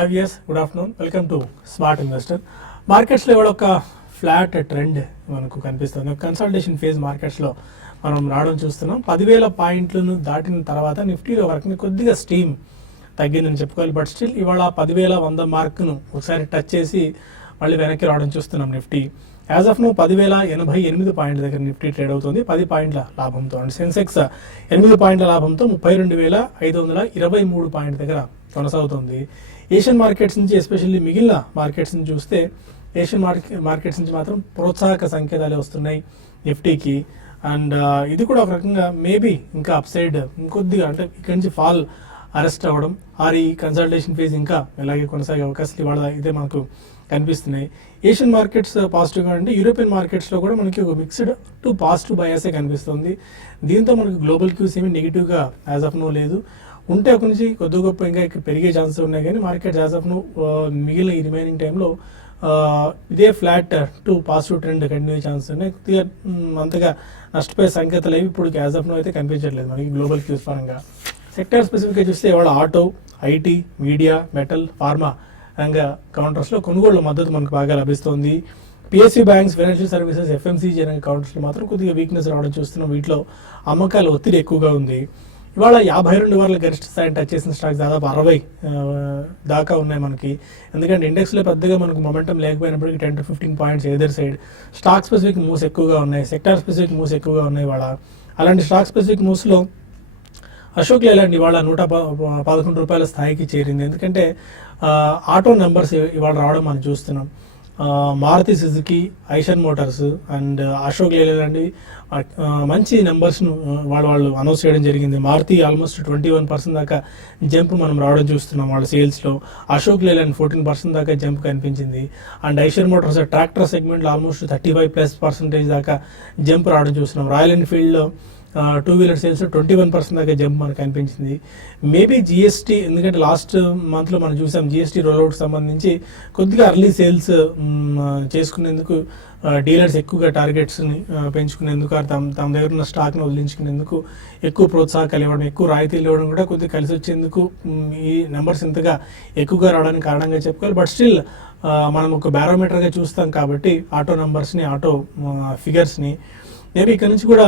IVS, good afternoon. Welcome to Smart Investor. మార్కెట్స్లో ఇవాళ ఒక ఫ్లాట్ ట్రెండ్ మనకు కనిపిస్తుంది. కన్సల్టేషన్ ఫేజ్ మార్కెట్స్లో మనం రావడం చూస్తున్నాం. 10,000 పాయింట్లను దాటిన తర్వాత నిఫ్టీలో వరకు కొద్దిగా స్టీమ్ తగ్గిందని చెప్పుకోవాలి. బట్ స్టిల్ ఇవాళ 10,100 మార్కును ఒకసారి టచ్ చేసి మళ్ళీ వెనక్కి రావడం చూస్తున్నాం. నిఫ్టీ యాజ్ ఆఫ్ నో 10,088 పాయింట్ల దగ్గర నిఫ్టీ ట్రేడ్ అవుతుంది 10 పాయింట్ల లాభంతో. అండ్ సెన్సెక్స్ 8 పాయింట్ల లాభంతో 32,523 పాయింట్ల దగ్గర కొనసాగుతుంది. ఏషియన్ మార్కెట్స్ నుంచి ఎస్పెషల్లీ మిగిలిన మార్కెట్స్ నుంచి చూస్తే ఏషియన్ మార్కెట్స్ నుంచి మాత్రం ప్రోత్సాహక సంకేతాలే వస్తున్నాయి నిఫ్టీకి. అండ్ ఇది కూడా ఒక రకంగా మేబీ ఇంకా అప్ సైడ్ ఇంకొద్దిగా అంటే ఇక్కడి నుంచి ఫాల్ అరెస్ట్ అవ్వడం ఈ కన్సల్టేషన్ ఫేజ్ ఇంకా ఇలాగే కొనసాగే అవకాశాలు ఇవాళ ఇదే మనకు కనిపిస్తున్నాయి. ఏషియన్ మార్కెట్స్ పాజిటివ్గా అంటే యూరోపియన్ మార్కెట్స్లో కూడా మనకి ఒక మిక్స్డ్ టు పాజిటివ్ బయాసే కనిపిస్తుంది. దీంతో మనకు గ్లోబల్ క్యూస్ ఏమి నెగిటివ్గా యాజ్ ఆఫ్ నో లేదు. ఉంటే ఒక నుంచి కొద్ది గొప్ప ఇంకా పెరిగే ఛాన్సెస్ ఉన్నాయి, కానీ మార్కెట్ యాజ్ ఆఫ్ నో మిగిలిన ఈ రిమైనింగ్ టైంలో ఇదే flat to positive trend continue chances ఉన్నాయి. కొద్దిగా అంతగా నష్టపోయే సంకేతాలు ఏవి ఇప్పుడు యాజ్ ఆఫ్ నో అయితే కనిపించట్లేదు మనకి గ్లోబల్ క్యూస్ పరంగా. సెక్టర్ స్పెసిఫిక్గా చూస్తే ఇవాళ auto, IT, media, metal, pharma రంగ కౌంటర్స్లో కొనుగోళ్ల మద్దతు మనకు బాగా లభిస్తుంది. PSU banks, financial services, FMCG రంగ కౌంటర్స్లో మాత్రం కొద్దిగా వీక్నెస్ రావడం చూస్తున్నాం. వీటిలో అమ్మకాల ఒత్తిడి ఎక్కువగా ఉంది. ఇవాళ 52 వారాల గరిష్ట స్థాయిని టచ్ చేసిన స్టాక్స్ దాదాపు 60 దాకా ఉన్నాయి మనకి. ఎందుకంటే ఇండెక్స్లో పెద్దగా మనకు మొమెంటం లేకపోయినప్పటికీ 10 to 15 points either side stock specific moves ఎక్కువగా ఉన్నాయి, సెక్టార్ స్పెసిఫిక్ మూవ్స్ ఎక్కువగా ఉన్నాయి ఇవాళ. అలాంటి స్టాక్ స్పెసిఫిక్ మూవ్స్లో అశోక్ లేలాండ్ ఇవాళ 111 రూపాయల స్థాయికి చేరింది. ఎందుకంటే ఆటో నెంబర్స్ ఇవాళ రావడం మనం చూస్తున్నాం. Maruti Suzuki, Eicher Motors and Ashok Leyland మంచి నెంబర్స్ను వాళ్ళు అనౌన్స్ చేయడం జరిగింది. మారుతి ఆల్మోస్ట్ 21% దాకా జంప్ మనం రావడం చూస్తున్నాం వాళ్ళ సేల్స్లో. అశోక్ లేలాండ్ 14% దాకా జంప్ కనిపించింది. అండ్ ఐషర్ మోటార్స్ ట్రాక్టర్ సెగ్మెంట్లో ఆల్మోస్ట్ 35+% దాకా జంప్ రావడం చూస్తున్నాం. రాయల్ ఎన్ఫీల్డ్లో 2 వీలర్ సేల్స్ 21% దాకా జంప్ మనకు కనిపించింది. మేబీ జిఎస్టీ, ఎందుకంటే లాస్ట్ మంత్లో మనం చూసాం జిఎస్టీ రోల్అవుట్ సంబంధించి కొద్దిగా అర్లీ సేల్స్ చేసుకునేందుకు డీలర్స్ ఎక్కువగా టార్గెట్స్ని పెంచుకునేందుకు తమ దగ్గర ఉన్న స్టాక్ను వదిలించుకునేందుకు ఎక్కువ ప్రోత్సాహకాలు ఇవ్వడం, ఎక్కువ రాయితీలు ఇవ్వడం కూడా కొద్దిగా కలిసి వచ్చేందుకు ఈ నెంబర్స్ ఇంతగా ఎక్కువగా రావడానికి కారణంగా చెప్పుకోవాలి. బట్ స్టిల్ మనం ఒక బ్యారోమీటర్గా చూస్తాం కాబట్టి ఆటో నెంబర్స్ని, ఆటో ఫిగర్స్ని మేబీ ఇక్కడ నుంచి కూడా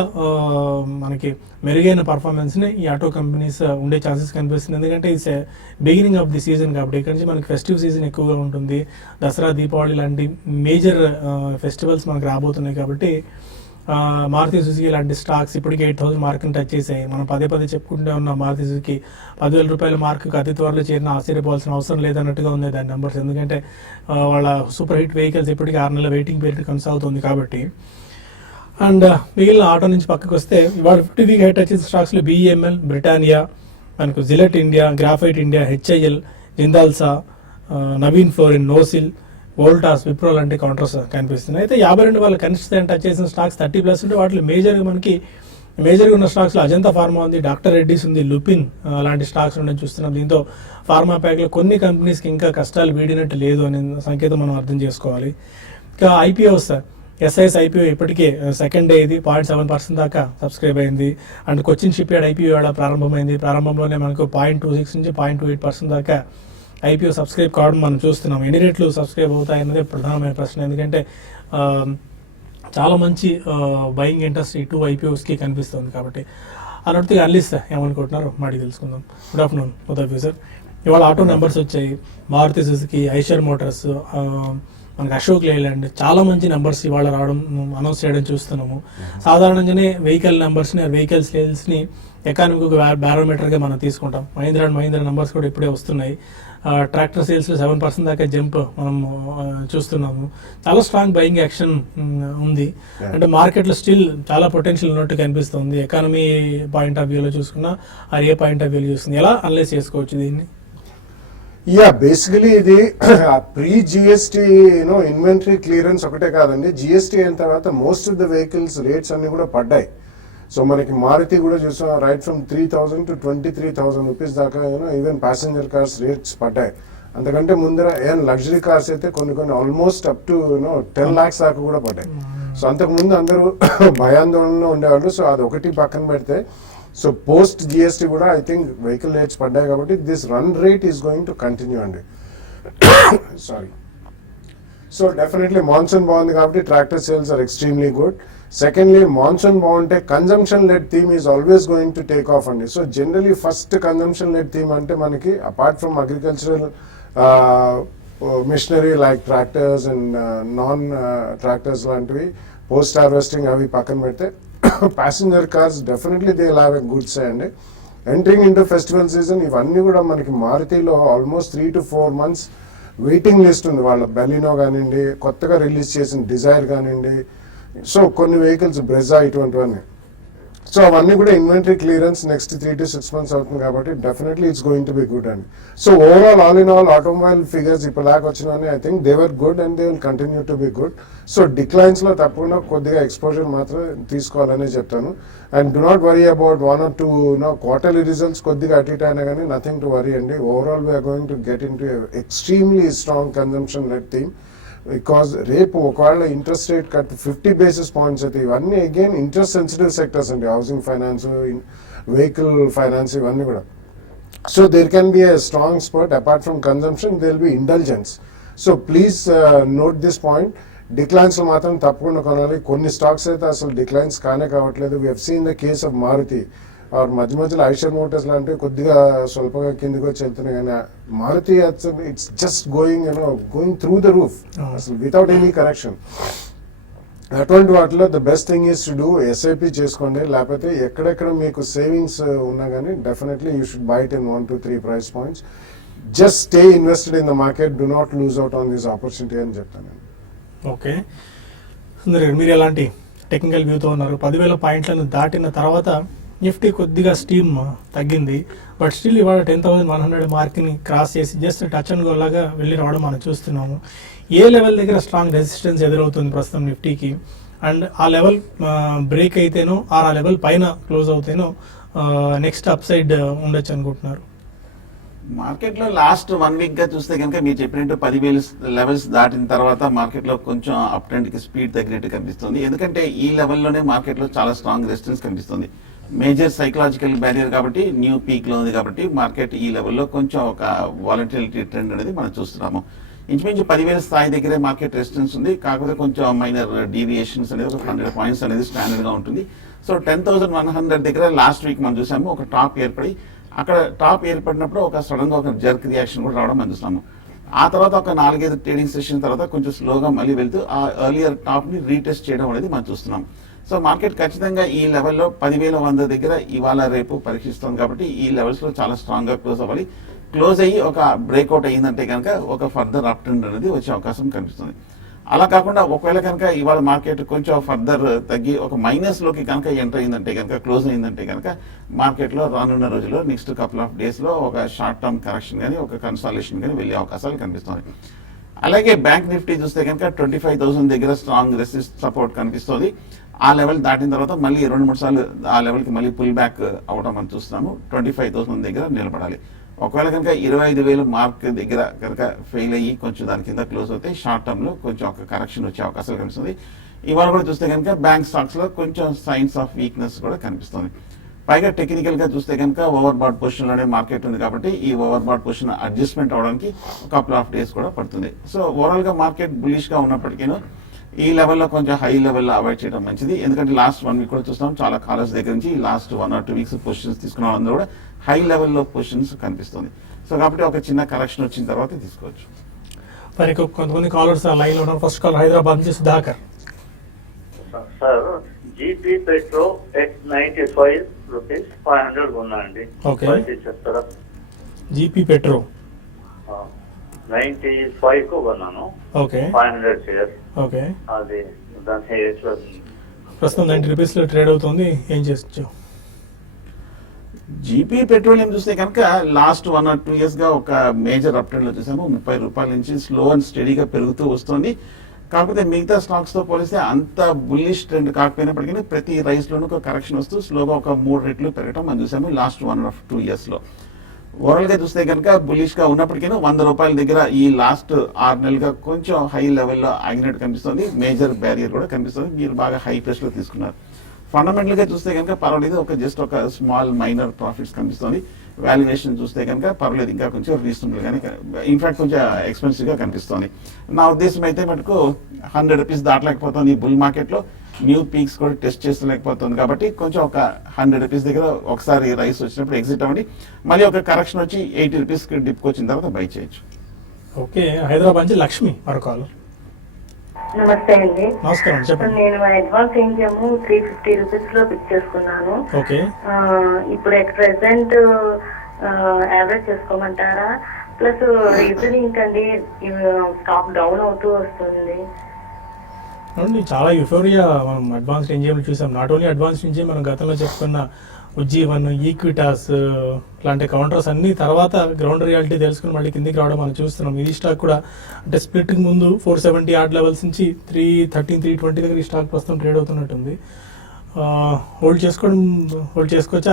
మనకి మెరుగైన పర్ఫార్మెన్స్ని ఈ ఆటో కంపెనీస్ ఉండే ఛాన్సెస్ కనిపిస్తుంది. ఎందుకంటే it's beginning of the season కాబట్టి ఇక్కడ నుంచి మనకి ఫెస్టివ్ సీజన్ ఎక్కువగా ఉంటుంది. దసరా, దీపావళి లాంటి మేజర్ ఫెస్టివల్స్ మనకు రాబోతున్నాయి కాబట్టి మారుతి సుజుకి లాంటి స్టాక్స్ ఇప్పటికే 8,000 మార్కుని టచ్ చేసాయి. మనం పదే చెప్పుకుంటూ ఉన్న మారుతి సుజుకి 10,000 రూపాయల మార్కుకి అతి త్వరలో చేరిన ఆశ్చర్యపోవాల్సిన అవసరం లేదన్నట్టుగా ఉంది దాని నెంబర్స్. ఎందుకంటే వాళ్ళ సూపర్ హిట్ వెహికల్స్ ఇప్పటికీ 6 నెలల వెయిటింగ్ పీరియడ్ కొనసాగుతుంది కాబట్టి. అండ్ మిగిలిన ఆటో నుంచి పక్కకు వస్తే ఇవాళ 50 వీక్ హై టచ్ చేసిన స్టాక్స్లో BEML, బ్రిటానియా, మనకు Gillette India, graphite India, HIL, Jindal Saw, Naveen fluorine, NOCIL, Voltas, Wipro లాంటి కౌంటర్స్ కనిపిస్తున్నాయి. అయితే 52 వాళ్ళ కనిష్ట టచ్ చేసిన స్టాక్స్ 30+ ఉంటే వాటిలో మేజర్గా ఉన్న స్టాక్స్లో అజంతా ఫార్మా ఉంది, డాక్టర్ రెడ్డిస్ ఉంది, లుపిన్ లాంటి స్టాక్స్ ఉండడం చూస్తున్నాం. దీంతో ఫార్మా ప్యాక్లో కొన్ని కంపెనీస్కి ఇంకా కష్టాలు వీడినట్టు లేదు అనే సంకేతం మనం అర్థం చేసుకోవాలి. ఇంకా IPOs, SIS IPO ఇప్పటికే సెకండ్ డే ఇది 0.7% దాకా సబ్స్క్రైబ్ అయింది. And Cochin ship yard IPO కూడా ప్రారంభమైంది. ప్రారంభంలోనే మనకు 0.26 నుంచి 0.28% దాకా IPO సబ్స్క్రైబ్ కావడం మనం చూస్తున్నాం. ఎన్ని రేట్లు సబ్స్క్రైబ్ అవుతాయన్నదే ప్రధానమైన ప్రశ్న. ఎందుకంటే చాలా మంచి బయింగ్ ఇంట్రెస్ట్ ఈ 2 IPOస్కి కనిపిస్తుంది కాబట్టి. అన్నట్టుగా అన్లిస్ ఏమనుకుంటున్నారు మాడి తెలుసుకుందాం. Good afternoon Uday sir. ఇవాళ ఆటో నెంబర్స్ వచ్చాయి. మారుతి సుజుకి, ఐషర్ మోటార్స్, మనకి అశోక్ లేలాండ్ చాలా మంచి నెంబర్స్ ఇవాళ రావడం అనౌన్స్ చేయడం చూస్తున్నాము. సాధారణంగానే వెహికల్ సేల్స్ని ఎకానమిక్ బ్యారోమీటర్గా మనం తీసుకుంటాం. మహీంద్రా నెంబర్స్ కూడా ఇప్పుడే వస్తున్నాయి. ట్రాక్టర్ సేల్స్ 7% దాకా జంప్ మనం చూస్తున్నాము. చాలా స్ట్రాంగ్ బయింగ్ యాక్షన్ ఉంది. అంటే మార్కెట్లో స్టిల్ చాలా పొటెన్షియల్ ఉన్నట్టు కనిపిస్తుంది. ఎకానమీ పాయింట్ ఆఫ్ వ్యూలో చూసుకున్నా ఏ పాయింట్ ఆఫ్ వ్యూలో చూస్తుంది, ఎలా అనలైజ్ చేసుకోవచ్చు దీన్ని? బేసికలీ ఇది ప్రీ జిఎస్టీ ఇన్వెంటరీ క్లియరెన్స్ ఒకటే కాదండి, జిఎస్టీ అయిన తర్వాత most of the vehicles rates అన్ని కూడా పడ్డాయి. సో మనకి మారుతి కూడా చూసాం రైట్ ఫ్రమ్ 3,000 to 23,000 రూపీస్ దాకా ఈవెన్ ప్యాసింజర్ కార్స్ రేట్స్ పడ్డాయి. అంతకంటే ముందర లగ్జరీ కార్స్ అయితే కొన్ని ఆల్మోస్ట్ అప్ టు 10 lakhs దాకా కూడా పడ్డాయి. సో అంతకుముందు అందరూ భయాందోళనలో ఉండేవాళ్ళు. సో అది ఒకటి పక్కన పెడితే సో పోస్ట్ జిఎస్టీ కూడా ఐ థింక్ వెహికల్ రేట్స్ పడ్డాయి కాబట్టి this run rate is going to continue అండి. సారీ. సో డెఫినెట్లీ మాన్సూన్ బాగుంది కాబట్టి tractor sales are extremely good. Secondly, monsoon బాగుంటే consumption led theme is always going to take off అండి. So generally first consumption led theme అంటే మనకి apart from agricultural machinery like tractors and non tractors లాంటివి, post harvesting అవి పక్కన పెడితే passenger cars definitely they will have a good say అండి. Entering into festival season ఇవన్నీ కూడా మనకి మారుతిలో almost 3 to 4 months waiting list ఉంది. వాళ్ళ బెలినో కానివ్వండి, కొత్తగా రిలీజ్ చేసిన డిజైర్ కానివ్వండి, సో కొన్ని వెహికల్స్ బ్రెజా ఇటువంటివన్నీ. సో అవన్నీ కూడా inventory clearance next 3 to 6 months అవుతుంది కాబట్టి definitely it's going to be good అండి. So overall all in all automobile figures ఇప్పుడు దాకా వచ్చినవన్నీ I think they were good and they will continue to be good. So declines లో తప్పకుండా కొద్దిగా exposure మాత్రం తీసుకోవాలని చెప్తాను. And do not worry about 1 or 2 quarterly results కొద్దిగా అటు ఇటు అయినా కానీ నథింగ్ టు వరీ అండి. Overall we're going to get into extremely strong consumption led theme. Because రేపు ఒకవేళ interest rate cut 50 basis points అయితే ఇవన్నీ అగైన్ ఇంట్రెస్ట్ సెన్సిటివ్ సెక్టర్స్ అండి, హౌసింగ్ ఫైనాన్స్, వెహికల్ ఫైనాన్స్ ఇవన్నీ కూడా. So there can be a strong spot apart from consumption there will be intelligence. So please note this point. Declines మాత్రం తప్పకుండా కొనాలి. కొన్ని stocks అయితే అసలు డిక్లైన్స్ కానే కావట్లేదు. We have seen the case of Maruti or మధ్య మధ్యలో ఐషర్ మోటార్స్ లాంటివి కొద్దిగా స్వల్పంగా కిందికి వచ్చి వెళ్తున్నాయి, కానీ Maruti it's just going through the roof అసలు వితౌట్ ఎనీ కరెక్షన్. అటువంటి వాటిలో the best thing is to do SIP చేసుకోండి. లేకపోతే ఎక్కడెక్కడ మీకు సేవింగ్స్ ఉన్నా కానీ definitely you should buy it in 1 to 3 price points. Just stay invested in the market, do not lose out on this opportunity అని చెప్తాను. ఓకే సుందర్ గారు, మీరు ఎలాంటి టెక్నికల్ వ్యూతో ఉన్నారు? 10,000 పాయింట్లను దాటిన తర్వాత నిఫ్టీ కొద్దిగా స్టీమ్ తగ్గింది, బట్ స్టిల్ ఇవాళ 10,100 మార్క్ని క్రాస్ చేసి జస్ట్ టచ్ అండ్ గో లాగా వెళ్ళి రావడం మనం చూస్తున్నాము. ఏ లెవెల్ దగ్గర స్ట్రాంగ్ రెసిస్టెన్స్ ఎదురవుతుంది ప్రస్తుతం నిఫ్టీకి? అండ్ ఆ లెవెల్ బ్రేక్ అయితేనో ఆ లెవెల్ పైన క్లోజ్ అవుతేనో నెక్స్ట్ అప్ సైడ్ ఉండొచ్చు అనుకుంటున్నారు? మార్కెట్లో లాస్ట్ 1 week గా చూస్తే కనుక మీరు చెప్పినట్టు 10,000 లెవెల్స్ దాటిన తర్వాత మార్కెట్లో కొంచెం అప్ ట్రెండ్ కి స్పీడ్ తగ్గినట్టు కనిపిస్తుంది. ఎందుకంటే ఈ లెవెల్లోనే మార్కెట్లో చాలా స్ట్రాంగ్ రెసిస్టెన్స్ కనిపిస్తుంది. మేజర్ సైకలాజికల్ బ్యారియర్ కాబట్టి న్యూ పీక్ లో ఉంది కాబట్టి మార్కెట్ ఈ లెవెల్లో కొంచెం ఒక వాలటిలిటీ ట్రెండ్ అనేది మనం చూస్తున్నాము. ఇంచుమించు 10,000 స్థాయి దగ్గరే మార్కెట్ రెసిస్టెన్స్ ఉంది. కాకపోతే కొంచెం మైనర్ డీవియేషన్స్ అనేది ఒక 100 points అనేది స్టాండర్డ్ గా ఉంటుంది. సో 10,100 దగ్గర లాస్ట్ వీక్ మనం చూసాము ఒక టాప్ ఏర్పడి, అక్కడ టాప్ ఏర్పడినప్పుడు ఒక సడన్ గా ఒక జర్క్ రియాక్షన్ కూడా రావడం మనం చూస్తున్నాము. ఆ తర్వాత ఒక 4-5 ట్రేడింగ్ సెషన్ తర్వాత కొంచెం స్లోగా మళ్ళీ వెళ్తూ ఆ ఎర్లియర్ టాప్ ని రీటెస్ట్ చేయడం అనేది మనం చూస్తున్నాం. సో మార్కెట్ ఖచ్చితంగా ఈ లెవెల్లో 10,100 దగ్గర ఇవాళ రేపు పరీక్షిస్తుంది కాబట్టి ఈ లెవెల్స్ లో చాలా స్ట్రాంగ్ గా క్లోజ్ అవ్వాలి. క్లోజ్ అయ్యి ఒక బ్రేక్అవుట్ అయ్యిందంటే కనుక ఒక ఫర్దర్ అప్ ట్రెండ్ అనేది వచ్చే అవకాశం కనిపిస్తుంది. అలా కాకుండా ఒకవేళ కనుక ఇవాళ మార్కెట్ కొంచెం ఫర్దర్ తగ్గి ఒక మైనస్ లోకి కనుక ఎంటర్ అయిందంటే కనుక క్లోజ్ అయిందంటే కనుక మార్కెట్లో రానున్న రోజుల్లో నెక్స్ట్ కపుల్ ఆఫ్ డేస్ లో ఒక షార్ట్ టర్మ్ కరెక్షన్ కానీ ఒక కన్సాలేషన్ కానీ వెళ్ళే అవకాశాలు కనిపిస్తుంది. అలాగే బ్యాంక్ నిఫ్టీ చూస్తే కనుక 25,000 దగ్గర స్ట్రాంగ్ రెసిస్ట్ సపోర్ట్ కనిపిస్తుంది. ఆ లెవెల్ దాటిన తర్వాత మళ్ళీ 2-3 సార్లు ఆ లెవెల్కి మళ్ళీ పుల్ బ్యాక్ అవడం మనం చూస్తున్నాము. 25,000 దగ్గర నిలబడాలి. ఒకవేళ కనుక 25,000 మార్క్ దగ్గర కనుక ఫెయిల్ అయ్యి కొంచెం దాని కింద క్లోజ్ అవుతే షార్ట్ టర్మ్ లో కొంచెం ఒక కరెక్షన్ వచ్చే అవకాశాలు కనిపిస్తుంది. ఇవాళ కూడా చూస్తే కనుక బ్యాంక్ స్టాక్స్ లో కొంచెం సైన్స్ ఆఫ్ వీక్నెస్ కూడా కనిపిస్తుంది. పైగా టెక్నికల్ గా చూస్తే కనుక ఓవర్ బాట్ పొజిషన్ లోనే మార్కెట్ ఉంది కాబట్టి ఈ ఓవర్ బాట్ పొజిషన్ అడ్జస్ట్మెంట్ అవడానికి కపుల్ ఆఫ్ డేస్ కూడా పడుతుంది. సో ఓవరాల్ గా మార్కెట్ బులిష్ గా ఉన్నప్పటికీ ఈ లెవెల్లో కొంచెం హై లెవెల్లో అవాయిడ్ చేయడం మంచిది. ఎందుకంటే లాస్ట్ 1 week కూడా చూస్తాం చాలా కాలర్స్ దగ్గర నుంచి లాస్ట్ 1 or 2 weeks పొజిషన్స్ తీసుకున్న వాళ్ళందరూ కూడా హై లెవెల్లో పొజిషన్స్ కనిపిస్తుంది. సో కాబట్టి ఒక చిన్న కరెక్షన్ వచ్చిన తర్వాత తీసుకోవచ్చు. మరి కొంతమంది కాలర్స్ లైన్ లో ఉన్నారు. ఫస్ట్ కాల్ హైదరాబాద్ నుంచి సుధాకర్. సార్ జీపీ పెట్రో ₹95 500 కొన్నాండి. ఓకే. చెప్తారా? జీపీ పెట్రో 95 కు కొన్నాను. ఓకే. 500 షేర్. ఓకే. అది దాని ఎట్లా ప్రస్తుతం 90 రూపీస్ లో ట్రేడ్ అవుతుంది. ఏం చేయొచ్చు? జీపీ పెట్రోలియం చూస్తే కనుక లాస్ట్ 1 or 2 years గా ఒక మేజర్ అప్ ట్రెండ్ లో చూసాము. ₹30 నుంచి స్లో అండ్ స్టడీగా పెరుగుతూ వస్తుంది. కాకపోతే మిగతా స్టాక్స్ తో పోలిస్తే అంత బుల్లిష్ ట్రెండ్ కాకపోయినప్పటికీ ప్రతి రైస్ లోనూ ఒక కరెక్షన్ వస్తూ స్లోగా ఒక 3 రెట్లు పెరగడం మనం చూసాము లాస్ట్ 1 or 2 years లో. ఓవరాల్ గా చూస్తే కనుక బుల్లిష్ గా ఉన్నప్పటికీ ₹100 దగ్గర ఈ లాస్ట్ 6 నెలలుగా కొంచెం హై లెవెల్లో ఆగినట్టు కనిపిస్తుంది. మేజర్ బ్యారియర్ కూడా కనిపిస్తుంది. మీరు బాగా హై ప్రైస్ లో తీసుకున్నారు. ఫండమెంటల్ గా చూస్తే కనుక పర్వాలేదు, ఒక జస్ట్ ఒక స్మాల్ మైనర్ ప్రాఫిట్స్ కనిపిస్తుంది. వాల్యుయేషన్ చూస్తే కనుక పర్లేదు, ఇంకా కొంచెం రీజనబుల్ గానే, ఇన్ఫాక్ట్ కొంచెం ఎక్స్పెన్సివ్ గా కనిపిస్తుంది. నా ఉద్దేశం అయితే మటుకు 100 రూపీస్ దాటలేకపోతుంది ఈ బుల్ మార్కెట్ లో, న్యూ పీక్స్ కూడా టెస్ట్ చేస్తలేకపోతుంది. కాబట్టి కొంచెం ఒక 100 రూపీస్ దగ్గర ఒకసారి రైస్ వచ్చినప్పుడు ఎగ్జిట్ అవ్వండి, మళ్ళీ ఒక కరెక్షన్ వచ్చి 80 రూపీస్ డిప్ వచ్చిన తర్వాత బై చేయొచ్చు. ఓకే, హైదరాబాద్ నుంచి లక్ష్మి మరో కాల్. నమస్తే అండి. నమస్కారం, చెప్పండి. నేను అడ్వాన్స్ ఇండియాము 350 రూపీస్ లో పిక్ చేసుకున్నాను. ఓకే, ఇప్పుడు ఎట్ ప్రెసెంట్ యావరేజ్ చేసుకోమంటారా? ప్లస్ రీజనింగ్ అండి, స్టాక్ డౌన్ అవుతూ వస్తుంది. అవునండి, చాలా యుఫోరియా మనం అడ్వాన్స్డ్ ఎంజిఎంలు చూసాం. నాట్ ఓన్లీ అడ్వాన్స్డ్ ఎంజిఎం, మనం గతంలో చెప్పుకున్న ఉజ్జీవన్, ఈక్విటాస్ లాంటి కౌంటర్స్ అన్ని తర్వాత గ్రౌండ్ రియాలిటీ తెలుసుకుని మళ్ళీ కిందికి రావడం మనం చూస్తున్నాం. ఇది స్టాక్ కూడా అంటే స్ప్లిట్కి ముందు 470 ఆర్డ్ లెవెల్స్ నుంచి 313, 320 దగ్గర ఈ స్టాక్ ప్రస్తుతం ట్రేడ్ అవుతున్నట్టుంది. హోల్డ్ చేసుకోవచ్చా?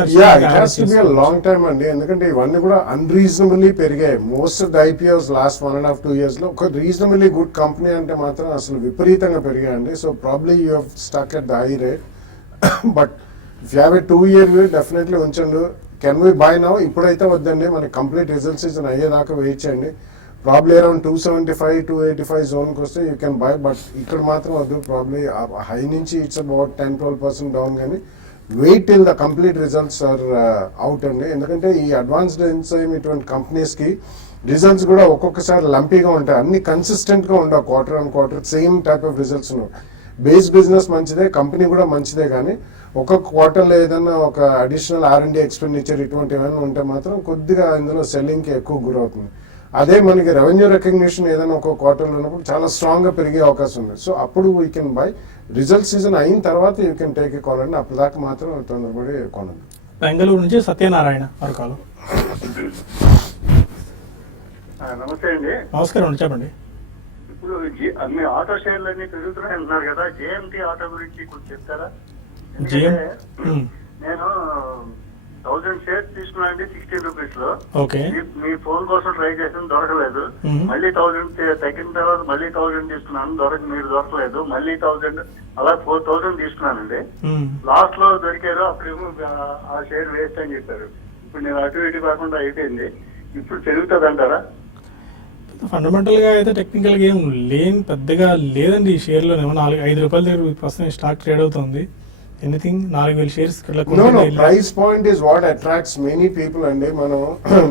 లాంగ్ టైమ్ అండి, ఎందుకంటే ఇవన్నీ కూడా అన్రీజనబుల్లీ పెరిగాయి. Most of the IPOs last 1.5-2 years లో ఒక రీజనబుల్లీ గుడ్ కంపెనీ అంటే మాత్రం అసలు విపరీతంగా పెరిగాయండి. So probably you have stuck at the high rate, but if you have a 2-year view definitely ఉంచండి. Can we buy now? ఇప్పుడైతే వద్దండి, మనకి కంప్లీట్ రిజల్ట్ సీజన్ అయ్యేదాకా వెయిట్ చేయండి. ప్రాబ్లీ అరౌండ్ 275-285 జోన్కి వస్తే యూ కెన్ బై, బట్ ఇక్కడ మాత్రం వద్దు. ప్రాబ్లీ హై నుంచి ఇట్స్ అబౌట్ 10-12% డౌన్, కానీ wait till the complete results are out అండి. ఎందుకంటే ఈ అడ్వాన్స్డ్ ఎంజైమ్ ఇటువంటి కంపెనీస్కి రిజల్ట్స్ కూడా ఒక్కొక్కసారి లంపీగా ఉంటాయి, అన్ని కన్సిస్టెంట్గా ఉండవు. Quarter on quarter same type of results ఉండవు. బేస్ బిజినెస్ మంచిదే, కంపెనీ కూడా మంచిదే, కానీ ఒక్కొక్క క్వార్టర్లో ఏదైనా ఒక అడిషనల్ R&D ఎక్స్పెండిచర్ ఇటువంటి ఏమైనా ఉంటే మాత్రం కొద్దిగా ఇందులో సెల్లింగ్కి ఎక్కువ గురవుతుంది. అదే మనకి రెవెన్యూ రికగ్నిషన్ ఏదైనా ఒక క్వార్టర్లో ఉన్నప్పుడు చాలా స్ట్రాంగ్గా పెరిగే అవకాశం ఉంది. సో అప్పుడు we can buy. Result season అయిన తర్వాత you can take a call అండి, అప్పుడు దాకా మాత్రం తొందరపడి కొనండి. బెంగళూరు నుంచి సత్యనారాయణ మరో కాల్. నమస్తే అండి. నమస్కారం అండి, చెప్పండి. ఇప్పుడు మీ ఆటో షేర్లు అన్ని పెరుగుతున్నాయి అంటున్నారు కదా, జేఎంటీ ఆటో గురించి కొంచెం చెప్తారా? నేను 1000 షేర్స్ తీసుకున్నా అండి 60 రూపీస్ లో. ఓకే, మీ ఫోన్ కోసం ట్రై చేసాను, దొరకలేదు. మళ్ళీ 1000 తగ్గిన తర్వాత మళ్ళీ 1000 తీసుకున్నాను, మీరు దొరకలేదు. మళ్ళీ 1000, అలా 4000 తీసుకున్నానండి. లాస్ట్ లో దొరికారు, అప్పుడేమో ఆ షేర్ వేస్ట్ అని చెప్పారు. ఇప్పుడు నేను అటు ఇటు కాకుండా అయిపోయింది. ఇప్పుడు పెరుగుతుంది అంటారా? ఫండమెంటల్ గా అయితే టెక్నికల్ గా ఏం పెద్దగా లేదండి ఈ షేర్ లో. 5 రూపాయల దగ్గర ప్రస్తుతం స్టాక్ ట్రేడ్ అవుతుంది. Anything 4000 shares. Price point is what attracts many people అండి. మనం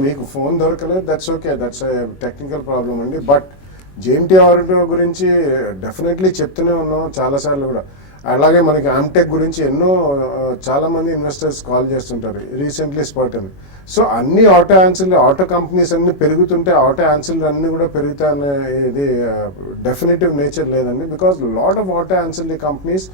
మీకు ఫోన్ దొరకలేదు, that's okay, that's technical problem అండి. బట్ జేఎంటీ ఆటో గురించి డెఫినెట్లీ చెప్తూనే ఉన్నాం చాలాసార్లు కూడా. అలాగే మనకి ఆమ్టెక్ గురించి ఎన్నో చాలా మంది ఇన్వెస్టర్స్ కాల్ చేస్తుంటారు, రీసెంట్లీ స్పర్ట్ అని. సో అన్ని ఆటో కంపెనీస్ అన్ని పెరుగుతుంటే ఆటో యాన్సిల్ అన్ని కూడా పెరుగుతాయనే ఇది డెఫినెటివ్ నేచర్ లేదండి. Because lot of auto ancil companies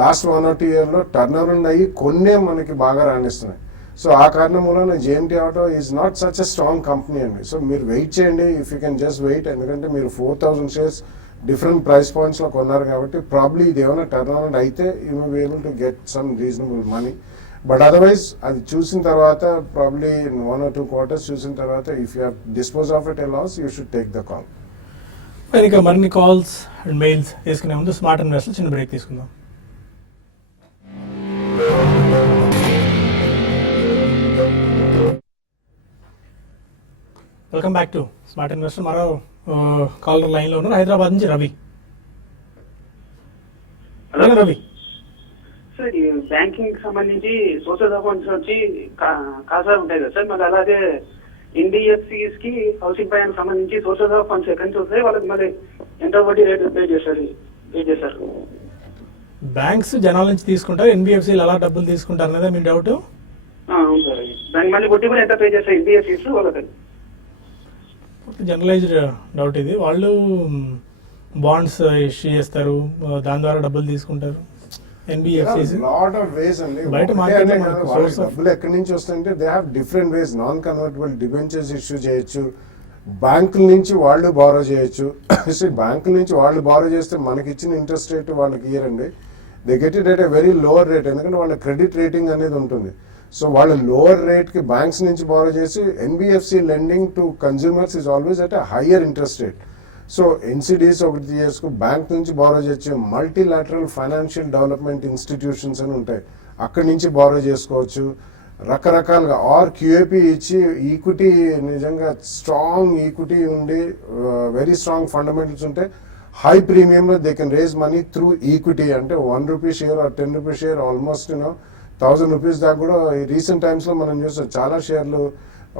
last 1 or 2 years లో టర్న్ అరౌండ్ అయ్యి కొన్నే మనకి బాగా రాణిస్తున్నాయి. సో ఆ కారణం వలన JMT auto is not such a strong company అండి. సో మీరు వెయిట్ చేయండి, if you can just wait. ఎందుకంటే మీరు 4000 షేర్స్ డిఫరెంట్ ప్రైస్ పాయింట్స్లో కొన్నారు కాబట్టి ప్రాబ్లీ ఇది ఏమైనా టర్న్ అరౌండ్ అయితే you may be able to get some reasonable money. But otherwise అది చూసిన తర్వాత ప్రాబ్లీ 1 or 2 quarters చూసిన తర్వాత if you have dispose of it a loss you should take the call. ఇంకా మరిన్ని కాల్స్ అండ్ మెయిల్స్ తీసుకునే ముందు స్మార్ట్ ఇన్వెస్టర్ చిన్న బ్రేక్ తీసుకుందాం. Welcome back to smart investor. మరో కాలర్ లైన్ లో ఉన్నారు, హైదరాబాద్ నుంచి రవి. హలో రవి. సార్ ఈ బ్యాంకింగ్ సంబంధించి సోర్సెస్ ఆఫ్ ఫండ్స్ వచ్చి కాసా ఉంటాయి కదా సార్, మరి అలాగే ఎన్బిఎఫ్సిస్ కి హౌసింగ్ ఫైనాన్స్ సంబంధించి సోర్సెస్ ఆఫ్ ఫండ్స్ ఎక్కడి నుంచి వస్తాయి, వాళ్ళకి మరి ఎంత వడ్డీ రేట్ పే చేస్తారు? బ్యాంక్స్ జనాల నుంచి తీసుకుంటారు, ఎన్బిఎఫ్సిలు అలా డబ్బులు తీసుకుంటారు అనేది మీ డౌట్? అవును సార్, దానికి మళ్ళీ వడ్డీ కూడా ఎంత పే చేస్తారు ఎన్బిఎఫ్సిస్ వాళ్ళకి? జనరలైజ్డ్ డౌట్ ఇది. వాళ్ళు బాండ్స్ ఇష్యూ చేస్తారు, దాని ద్వారా డబ్బులు తీసుకుంటారు. లాట్ ఆఫ్ వేస్ అండి. డబ్బులు ఎక్కడి నుంచి వస్తాయంటే they have different ways. Non convertible debentures issue చేయొచ్చు, బ్యాంకుల నుంచి వాళ్ళు బారో చేయొచ్చు. బ్యాంకుల నుంచి వాళ్ళు బారో చేస్తే మనకి ఇచ్చిన ఇంట్రెస్ట్ రేట్ వాళ్ళకి ఇయ్యరండి. They get it at a very lower rate, ఎందుకంటే వాళ్ళ క్రెడిట్ రేటింగ్ అనేది ఉంటుంది. సో వాళ్ళు లోవర్ రేట్కి బ్యాంక్స్ నుంచి బారో చేసి NBFC lending to consumers is always at a higher interest rate. So NCDs ఒకటి చేసుకు బ్యాంక్ నుంచి బారో చేయొచ్చు, మల్టీలాటరల్ ఫైనాన్షియల్ డెవలప్మెంట్ ఇన్స్టిట్యూషన్స్ అని ఉంటాయి, అక్కడి నుంచి బారో చేసుకోవచ్చు. రకరకాలుగా ఆర్ క్యూఏపీ ఇచ్చి ఈక్విటీ నిజంగా స్ట్రాంగ్ ఈక్విటీ ఉండి వెరీ స్ట్రాంగ్ ఫండమెంటల్స్ ఉంటే హై ప్రీమియంలో they can raise money through equity. అంటే ₹1 షేర్ ఆర్ ₹10 షేర్ ఆల్మోస్ట్ ₹1,000 దాకా కూడా రీసెంట్ టైమ్స్లో మనం చూస్తాం. చాలా షేర్లు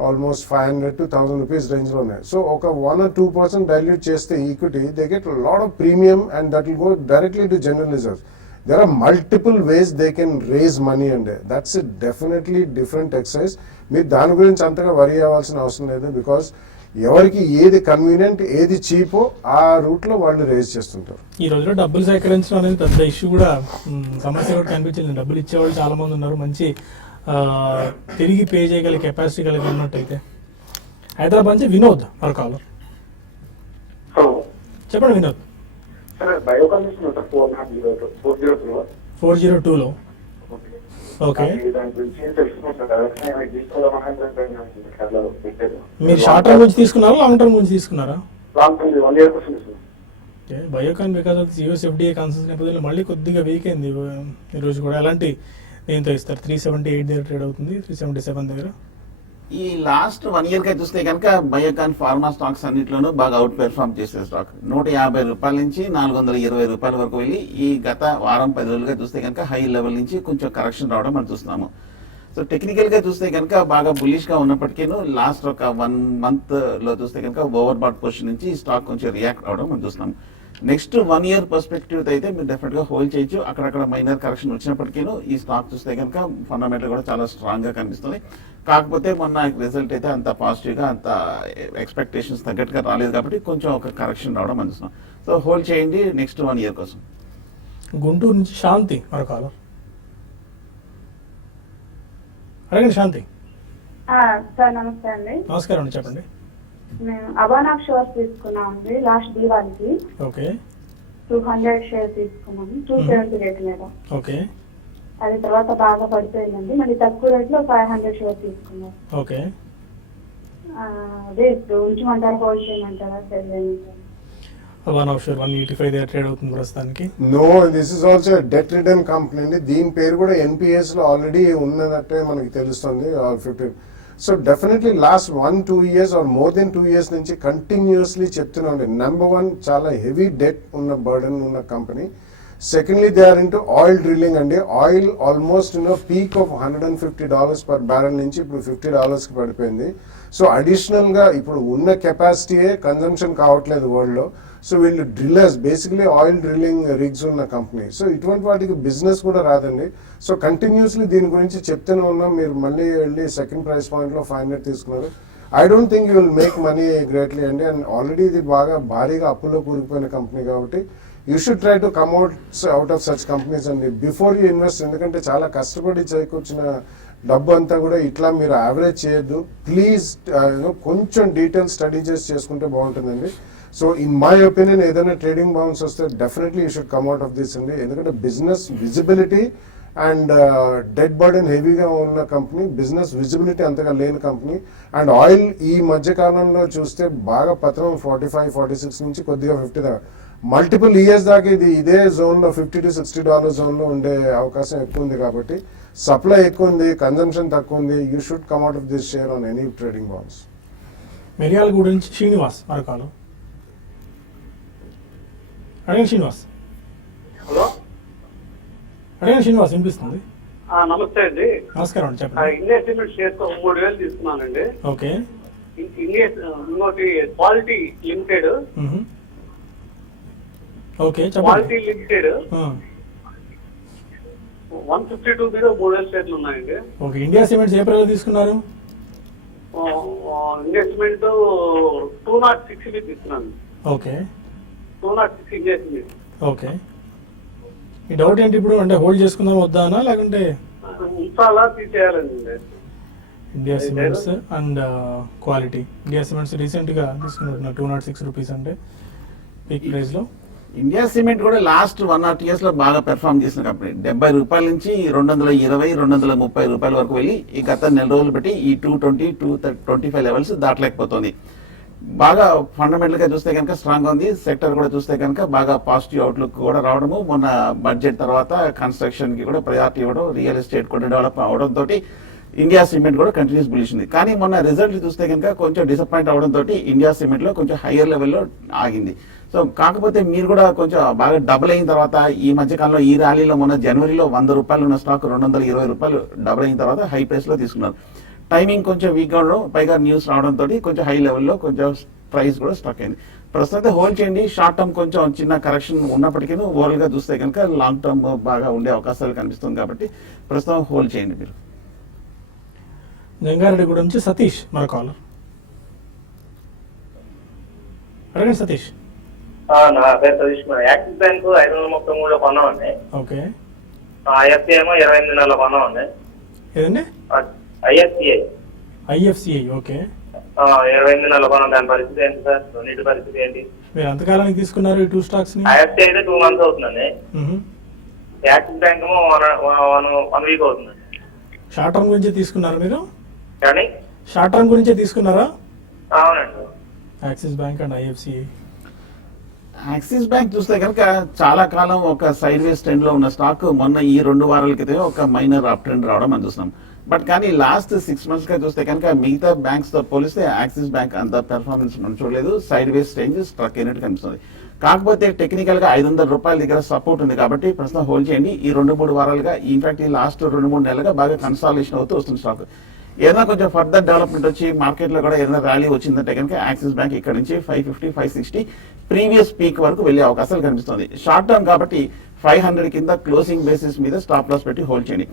ఆల్మోస్ట్ $500 to ₹1,000 రేంజ్లో ఉన్నాయి. సో ఒక 1 or 2% డైల్యూట్ చేస్తే equity they get lot of premium and that will go directly to general reserves. There are multiple ways they can raise money and that's a definitely different exercise. మీరు దాని గురించి అంతగా వరి అవ్వాల్సిన అవసరం లేదు. బికాస్ ఎవరికి ఏది కన్వీనియంట్ ఏది చీపో ఆ రూట్లో వాళ్ళు రేజ్ చేస్తుంటారు. ఈ రోజులో డబ్బులు సేకరించడం అనేది పెద్ద ఇష్యూ కూడా, సమస్య కూడా కనిపించింది. డబ్బులు ఇచ్చేవాళ్ళు చాలా మంది ఉన్నారు, మంచి తిరిగి పే చేయగల కెపాసిటీ కలిగి ఉన్నట్టయితే. హైదరాబాద్ నుంచి వినోద్ మరొక చెప్పండి వినోద్. సార్ బయోకాన్ తీసుకున్నాను సార్ 402లో. 402లో ఓకే. దాని గురించి తెలుసుకున్నాను సార్. తీసుకోవాలన్నా మీరు షార్ట్ టర్మ్ గురించి తీసుకున్నారా లాంగ్ టర్మ్ గురించి తీసుకున్నారా? లాంగ్ టర్మ్ 1 year కోసం sir. Biocon because of US FDA concerns నేపథ్యంలో మళ్ళీ కొద్దిగా వీక్ అయింది ఈరోజు కూడా. ఎలాంటి దేంతో ఇస్తారు? 378 దగ్గర ట్రేడ్ అవుతుంది, 377 దగ్గర. ఈ లాస్ట్ 1 year గా చూస్తే కనుక బయోకాన్ ఫార్మా స్టాక్స్ అన్నింటిలోనూ బాగా అవుట్ పెర్ఫార్మ్ చేసే స్టాక్. ₹150 నుంచి ₹420 వరకు వెళ్ళి ఈ గత వారం 10 రోజులుగా చూస్తే కనుక హై లెవెల్ నుంచి కొంచెం కరెక్షన్ రావడం మనం చూస్తున్నాము. సో టెక్నికల్ గా చూస్తే కనుక బాగా బుల్లిష్ గా ఉన్నప్పటికీ లాస్ట్ ఒక 1 month లో చూస్తే కనుక ఓవర్ బాట్ పొజిషన్ నుంచి ఈ స్టాక్ కొంచెం రియాక్ట్ అవడం మనం చూస్తున్నాము. నెక్స్ట్ 1 year పర్స్పెక్టివ్ అయితే మీరు డెఫినెట్ గా హోల్డ్ చేయొచ్చు. అక్కడక్కడ మైనర్ కరెక్షన్ వచ్చినప్పటికీ ఈ స్టాక్ చూస్తే కనుక ఫండమెంటల్ కూడా చాలా స్ట్రాంగ్ గా కనిపిస్తుంది. కాకపోతే మొన్న రిజల్ట్ అయితే అంత పాజిటివ్ గా అంత ఎక్స్పెక్టేషన్స్ తగ్గట్టుగా రాలేదు కాబట్టి కొంచెం ఒక కరెక్షన్ రావడం అందిస్తున్నాం. సో హోల్డ్ చేయండి నెక్స్ట్ 1 year కోసం. గుంటూరు నుంచి శాంతి మరొక అడగండి శాంతి. సార్ నమస్తే అండి. నమస్కారం అండి, చెప్పండి. మేము అబానాక్ షేర్స్ తీసుకున్నాం అండి లాస్ట్ దీవాళికి. ఓకే. 200 షేర్స్ తీసుకున్నాము 270 రేట్ మీద. ఓకే. అది తర్వాత బాగా పడిపోయిందండి. మళ్ళీ తక్కువ రేట్ లో 500 షేర్స్ తీసుకున్నాం. ఓకే. అదే ఇప్పుడు ఉంచమంటారా హోల్డ్ చేయమంటారా సెల్ చేయమంటారా? అబానాక్ షేర్ 185 దగ్గర ట్రేడ్ అవుతుంది ప్రస్తుతానికి. No, this is also debt return company అండి. దీని పేరు కూడా NPS లో ఆల్రెడీ ఉన్నదట్టే మనకి తెలుస్తుంది. 15. So definitely last 1-2 years or more than 2 years నుంచి కంటిన్యూస్లీ చెప్తున్నాం. నెంబర్ 1 చాలా హెవీ డెట్ ఉన్న బర్డన్ ఉన్న company. Secondly they are into oil drilling అండి. Oil almost peak of $150 per barrel నుంచి ఇప్పుడు $50 కి పడిపోయింది. సో అడిషనల్ గా ఇప్పుడు ఉన్న కెపాసిటీయే కన్జంప్షన్ కావట్లేదు వరల్డ్ లో. సో వీళ్ళు drillers basically oil drilling rigs ఉన్న కంపెనీ. సో ఇటువంటి వాటికి బిజినెస్ కూడా రాదండి. సో కంటిన్యూస్లీ దీని గురించి చెప్తూనే ఉన్నాం. మీరు మళ్ళీ వెళ్ళి సెకండ్ ప్రైస్ పాయింట్ లో 500 తీసుకున్నారు. I don't think you will make money greatly అండి. అండ్ ఆల్రెడీ ఇది బాగా భారీగా అప్పుల్లో కూరుకుపోయిన కంపెనీ కాబట్టి you should try to come out of such companies అండి బిఫోర్ యూ ఇన్వెస్ట్. ఎందుకంటే చాలా కష్టపడి చేకూర్చిన డబ్బు అంతా కూడా ఇట్లా మీరు యావరేజ్ చేయొద్దు. ప్లీజ్ కొంచెం డీటెయిల్ స్టడీ చేసి చేసుకుంటే బాగుంటుందండి. సో ఇన్ మై ఒపీనియన్ ఏదైనా ట్రేడింగ్ బౌన్స్ వస్తే definitely you should come out of this అండి. ఎందుకంటే business visibility and debt burden హెవీగా ఉన్న కంపెనీ, బిజినెస్ విజిబిలిటీ అంతగా లేని కంపెనీ. అండ్ ఆయిల్ ఈ మధ్య కాలంలో చూస్తే బాగా పతనం 45-46 నుంచి కొద్దిగా 50 దాకా మల్టిపుల్ ఇయర్స్ దాకా ఇదే జోన్లో $50 to $60 జోన్లో ఉండే అవకాశం ఎక్కువ ఉంది. కాబట్టి సప్లై ఎక్కువ ఉంది, కన్జంప్షన్ తక్కువ ఉంది. You should come out of this share on any trading bonds. Miryalaguda నుంచి శ్రీనివాస్ మరొకరు అడగండి. శ్రీనివాస్. హలో అడగండి శ్రీనివాస్, వినిపిస్తుంది. నమస్తే అండి. నమస్కారం అండి, చెప్పండి. ఇండియా సిమెంట్ షేర్స్ 3,000 తీసుకున్నానండి. ఓకే. ఇంకోటి క్వాలిటీ లిమిటెడ్. ఓకే, క్వాలిటీ చెప్పండి. లిమిటెడ్ 152 మీద 3,000 షేర్లు ఉన్నాయండి. ఓకే. ఇండియా సిమెంట్స్ ఏ ప్రైస్ తీసుకున్నారు? ఇన్వెస్ట్మెంట్ 206 తీసుకున్నాను. ఓకే. 206 ఇన్వెస్ట్మెంట్. ఓకే. ఈ డౌట్ ఏంటి ఇప్పుడు, అంటే హోల్డ్ చేసుకుందాం వద్దానా లేకుంటే? ఉంచాలా తీసేయాలండి. India Cements and Quality. India Cements రీసెంట్గా తీసుకున్నట్టున్నారు ₹206 అంటే పీక్ ప్రైస్లో. ఇండియా సిమెంట్ కూడా లాస్ట్ 1 or 2 years లో బాగా పెర్ఫార్మ్ చేసిన కంపెనీ. ₹70 నుంచి $220-230 వరకు వెళ్ళి ఈ గత నెల రోజులు బట్టి ఈ 220-225 లెవెల్స్ దాటలేకపోతుంది. బాగా ఫండమెంటల్ గా చూస్తే కనుక స్ట్రాంగ్ ఉంది. సెక్టర్ కూడా చూస్తే కనుక బాగా పాజిటివ్ అవుట్లుక్ కూడా రావడము, మొన్న బడ్జెట్ తర్వాత కన్స్ట్రక్షన్ కి కూడా ప్రయారిటీ ఇవ్వడం, రియల్ ఎస్టేట్ కూడా డెవలప్ అవడం తోటి ఇండియా సిమెంట్ కూడా కంటిన్యూస్ బులిష్ ఉంది. కానీ మొన్న రిజల్ట్ చూస్తే కనుక కొంచెం డిసప్పాయింట్ అవడంతో ఇండియా సిమెంట్ లో కొంచెం హయ్యర్ లెవెల్లో ఆగింది. సో కాకపోతే మీరు కూడా కొంచెం బాగా డబుల్ అయిన తర్వాత ఈ మధ్య కాలంలో ఈ ర్యాలీలో మొన్న జనవరిలో 100 రూపాయలు ఉన్న స్టాక్ 220 రూపాయలు డబుల్ అయిన తర్వాత హై ప్రైస్ లో తీసుకున్నారు. టైమింగ్ కొంచెం వీక్ అవడం, పైగా న్యూస్ రావడంతో కొంచెం హై లెవెల్లో కొంచెం ప్రైస్ కూడా స్టాక్ అయింది. ప్రస్తుతం హోల్డ్ చేయండి. షార్ట్ టర్మ్ కొంచెం చిన్న కరెక్షన్ ఉన్నప్పటికీ ఓవరాల్ గా చూస్తే కనుక లాంగ్ టర్మ్ బాగా ఉండే అవకాశాలు కనిపిస్తుంది కాబట్టి ప్రస్తుతం హోల్డ్ చేయండి మీరు. జంగారెడ్డి నుంచి సతీష్ మన కాలర్. అడగండి సతీష్. నా పేరు సతీష్. యాక్సిస్ బ్యాంక్ 533 కొన్నామండి. ఓకే. ఐఎఫ్సిఐ ఏమో 28 నెలలు కొన్నామండి. ఏదండి? ఐఎఫ్సిఐ. ఓకే. 28 నెలలు కొన్నాం. దాని పరిస్థితి ఏంటి సార్? నీటి పరిస్థితి ఏంటి? మీరు ఎంతకాలానికి తీసుకున్నారు ఈ 2 స్టాక్స్ ని? ఐఎఫ్సిఐ అయితే 2 months అవుతుందండి. యాక్సిస్ బ్యాంక్ ఏమో 1 week అవుతుందండి. షార్ట్ టర్మ్ గురించి తీసుకున్నారు మీరు? కానీ షార్ట్ టర్మ్ గురించే తీసుకున్నారా? అవునండి. Axis bank and IFCI. Axis bank చూస్తే కనుక చాలా కాలం ఒక సైడ్ వేస్ ట్రెండ్ లో ఉన్న స్టాక్ మొన్న ఈ 2 వారాల క్రితం ఒక మైనర్ అప్ ట్రెండ్ రావడం మనం చూస్తున్నాం. బట్ కానీ లాస్ట్ 6 months గా చూస్తే కనుక మిగతా బ్యాంక్స్ తో పోలిస్తే యాక్సిస్ బ్యాంక్ అంత పెర్ఫార్మెన్స్ మనం చూడలేదు. సైడ్ వేస్ రేంజ్ స్ట్రక్ అయినట్టు కనిపిస్తుంది. కాకపోతే టెక్నికల్ గా 500 రూపాయల దగ్గర సపోర్ట్ ఉంది కాబట్టి ప్రస్తుతం హోల్డ్ చేయండి. ఈ 2-3 వారాలుగా ఇన్ఫాక్ట్ ఈ లాస్ట్ 2-3 నెలలుగా బాగా కన్సాలిడేషన్ అవుతూ వస్తుంది స్టాక్. ఏదైనా కొంచెం ఫర్దర్ డెవలప్మెంట్ వచ్చి మార్కెట్ లో కూడా ఏదైనా ర్యాలీ వచ్చిందంటే కనుక యాక్సిస్ బ్యాంక్ ఇక్కడ నుంచి 550, 560 ప్రీవియస్ పీక్ వరకు వెళ్లే అవకాశాలు కనిపిస్తుంది. షార్ట్ టర్మ్ కాబట్టి 500 కింద క్లోజింగ్ బేసిస్ మీద స్టాప్ లాస్ పెట్టి హోల్డ్ చేయండి.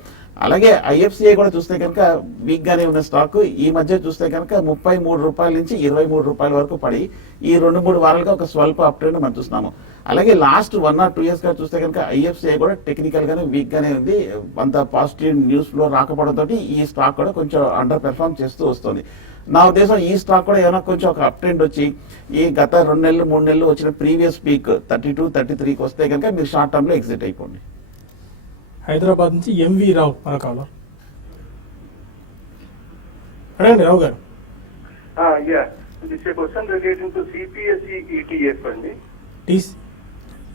అలాగే ఐఎఫ్సిఐ కూడా చూస్తే కనుక వీక్ గానే ఉన్న స్టాక్ ఈ మధ్య చూస్తే కనుక 33 రూపాయల నుంచి 23 రూపాయల వరకు పడి ఈ 2-3 వారాలుగా ఒక స్వల్ప అప్ ట్రెండ్ మనం చూస్తున్నాము. అలాగే లాస్ట్ 1 or 2 years గా చూస్తే కనుక ఐఎఫ్సిఐ కూడా టెక్నికల్ గానే వీక్ గానే ఉంది. అంత పాజిటివ్ న్యూస్ ఫ్లో రాకపోవడంతో ఈ స్టాక్ కూడా కొంచెం అండర్ పెర్ఫార్మ్ చేస్తూ వస్తుంది. నా ఉద్దేశం ఈ స్టాక్ కూడా ఏమైనా కొంచెం ఒక అప్ ట్రెండ్ వచ్చి ఈ గత 2 నెలలు 3 నెలలు వచ్చిన ప్రీవియస్ పీక్ 32, 33కి వస్తే కనుక మీరు షార్ట్ టర్మ్ లో ఎగ్జిట్ అయిపోండి. హైదరాబాద్ నుంచి ఎంవి రావు మన కాలర్. అడగండి రావు గారు. This A question relating to CPSE ETF అండి.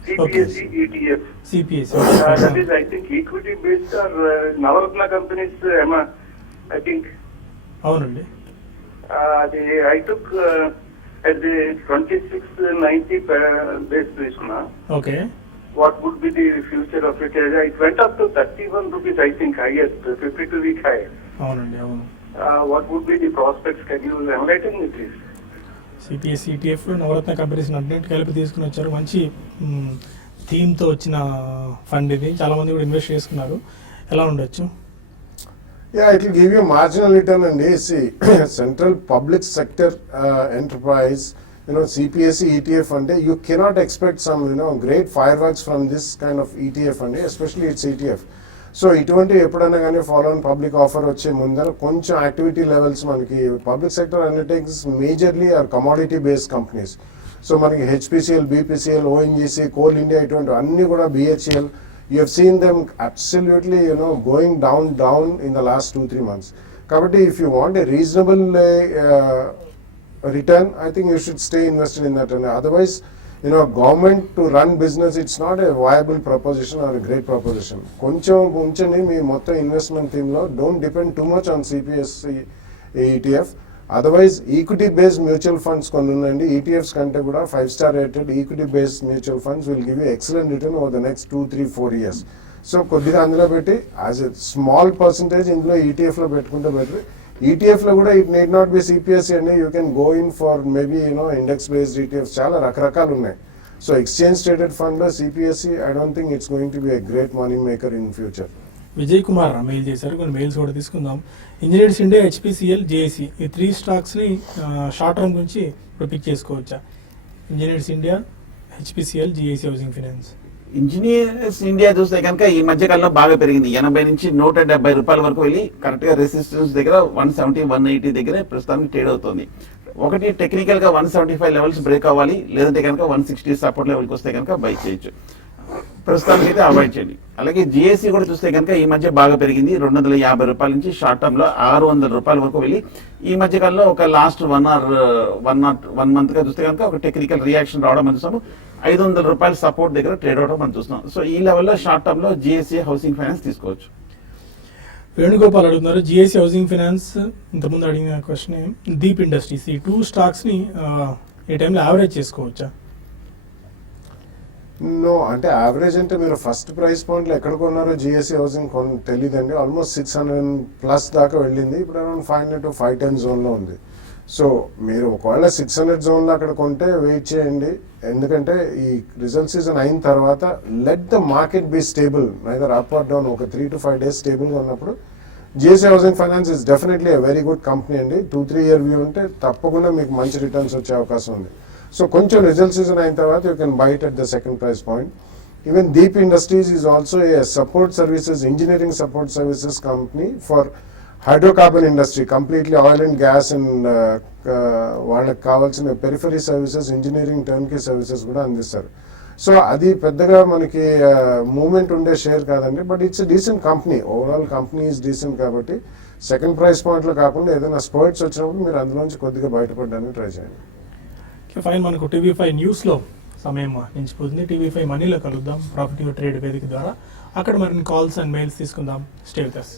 CPSE ETF. CPSE. That is, I think, equity based or Navaratna companies, I think. అవునండి. I took at the 2690 base తీసుకున్నా. Okay. What would be the future of it? It went up to 31 rupees, I think, highest, 52-week high. అవునండి, అవును. What would be the prospects? Can you enlighten me, please? CPSE ETF Navratna companies అన్నింటి కలిపి తీసుకుని వచ్చారు. మంచి థీమ్తో వచ్చిన fund ఇది. చాలా మంది కూడా ఇన్వెస్ట్ చేసుకున్నారు. ఎలా ఉండొచ్చు? Yeah, it will give you marginal return and see central public sector enterprise, CPSE ETF and you cannot expect some great fireworks from this kind of ETF and especially its ETF. So ఇటువంటి ఎప్పుడైనా కానీ follow on public offer వచ్చే ముందర కొంచెం activity levels మనకి public sector undertakings majorly are commodity based companies. So మనకి HPCL, BPCL, ONGC, Coal India ఇటువంటి అన్ని కూడా BHEL, you have seen them absolutely going down in the last 2-3 months. Kabatti if you want a reasonable return, I think you should stay invested in that. And otherwise, government to run business, it's not a viable proposition or a great proposition. Koncham మీ మొత్తం investment theme లో don't depend too much on CPSE ETF. Otherwise equity based mutual funds కొన్ని ఉన్నాయండి. ETFs కంటే కూడా 5-star rated equity based mutual funds will give you excellent return over the next 2-3-4 years. So కొద్దిగా అందులో పెట్టి as a small percentage ఇందులో ETF లో పెట్టుకుంటే బెటర్. ETF లో కూడా it need not be CPSE అండి. You can go in for maybe index based ETFs చాలా రకరకాలు ఉన్నాయి. సో ఎక్స్చేంజ్ ట్రేడెడ్ ఫండ్ లో CPSE I don't think it's going to B a great money maker in future. Vijay Kumar mail చేశారు. కొన్ని mails కూడా తీసుకుందాం. Engineers India, HPCL, JSC ఈ 3 స్టాక్స్ని short term గురించి ఇప్పుడు పిక్ చేసుకోవచ్చా? Engineers India, HPCL, JSC housing finance. Engineers India చూస్తే కనుక ఈ మధ్య కాలంలో బాగా పెరిగింది. 80 నుంచి 170 రూపాయల వరకు వెళ్ళి కరెక్ట్ గా రెసిస్టెన్స్ దగ్గర 170, 180 దగ్గర ప్రస్తుతానికి ట్రేడ్ అవుతుంది. ఒకటి టెక్నికల్ గా 175 లెవెల్స్ బ్రేక్ అవ్వాలి, లేదంటే కనుక 160 సపోర్ట్ లెవెల్కి వస్తే కనుక బై చేయొచ్చు. ప్రస్తుతానికి అయితే అవాయిడ్ చేయండి. అలాగే జిఎస్సి కూడా చూస్తే కనుక ఈ మధ్య బాగా పెరిగింది. 250 రూపాయల నుంచి షార్ట్ టర్మ్ లో 600 రూపాయల వరకు వెళ్ళి ఈ మధ్య కాలంలో ఒక లాస్ట్ 1 month గా చూస్తే కనుక ఒక టెక్నికల్ రియాక్షన్ రావడం మనం చూస్తాము. 500 రూపాయల సపోర్ట్ దగ్గర ట్రేడ్ అవడం మనం చూస్తున్నాం. సో ఈ లెవెల్లో షార్ట్ టర్మ్ లో జిఎస్సి హౌసింగ్ ఫైనాన్స్ తీసుకోవచ్చు. వేణుగోపాల్ అడుగుతున్నారు జిఎస్సి హౌసింగ్ ఫైనాన్స్, ఇంతకుముందు అడిగిన క్వశ్చన్, దీప్ ఇండస్ట్రీస్, ఈ 2 స్టాక్స్ని ఈ టైంలో యావరేజ్ చేసుకోవచ్చా? నో, అంటే యావరేజ్ అంటే మీరు ఫస్ట్ ప్రైస్ పాయింట్లో ఎక్కడ కొన్నారో జిఎస్సి హౌసింగ్ తెలియదండి. ఆల్మోస్ట్ 600+ దాకా వెళ్ళింది. ఇప్పుడు అరౌండ్ 500 to 510 జోన్లో ఉంది. సో మీరు ఒకవేళ 600 జోన్లో అక్కడ కొంటే వెయిట్ చేయండి. ఎందుకంటే ఈ రిజల్ట్ సీజన్ అయిన తర్వాత let the market be stable, neither up or down, ఒక 3 to 5 days స్టేబుల్గా ఉన్నప్పుడు GSC housing finance is definitely a very good company అండి. 2-3 year వ్యూ ఉంటే తప్పకుండా మీకు మంచి రిటర్న్స్ వచ్చే అవకాశం ఉంది. సో కొంచెం రిజల్ట్ సీజన్ అయిన తర్వాత you can by it at the second price point. Even Deep industries is also a support services, engineering support services company for hydrocarbon industry, completely oil and gas and వాళ్ళకి కావాల్సిన periphery services, engineering turnkey services కూడా అందిస్తారు. So అది పెద్దగా మనకి moment ఉండే share కాదండి, but it's decent company. Overall company is decent కాబట్టి సెకండ్ ప్రైస్ పాయింట్లో కాకుండా ఏదైనా స్పర్ట్స్ వచ్చినప్పుడు మీరు అందులోంచి కొద్దిగా బయటపడడానికి ట్రై చేయండి. ఫైన్, మనకు టీవీ5 న్యూస్లో సమయం నిలిచిపోతుంది. టీవీ5 మనీలో కలుద్దాం ప్రాఫిట్ ట్రేడ్ వేదిక ద్వారా. అక్కడ మరిన్ని కాల్స్ అండ్ మెయిల్స్ తీసుకుందాం. Stay with us.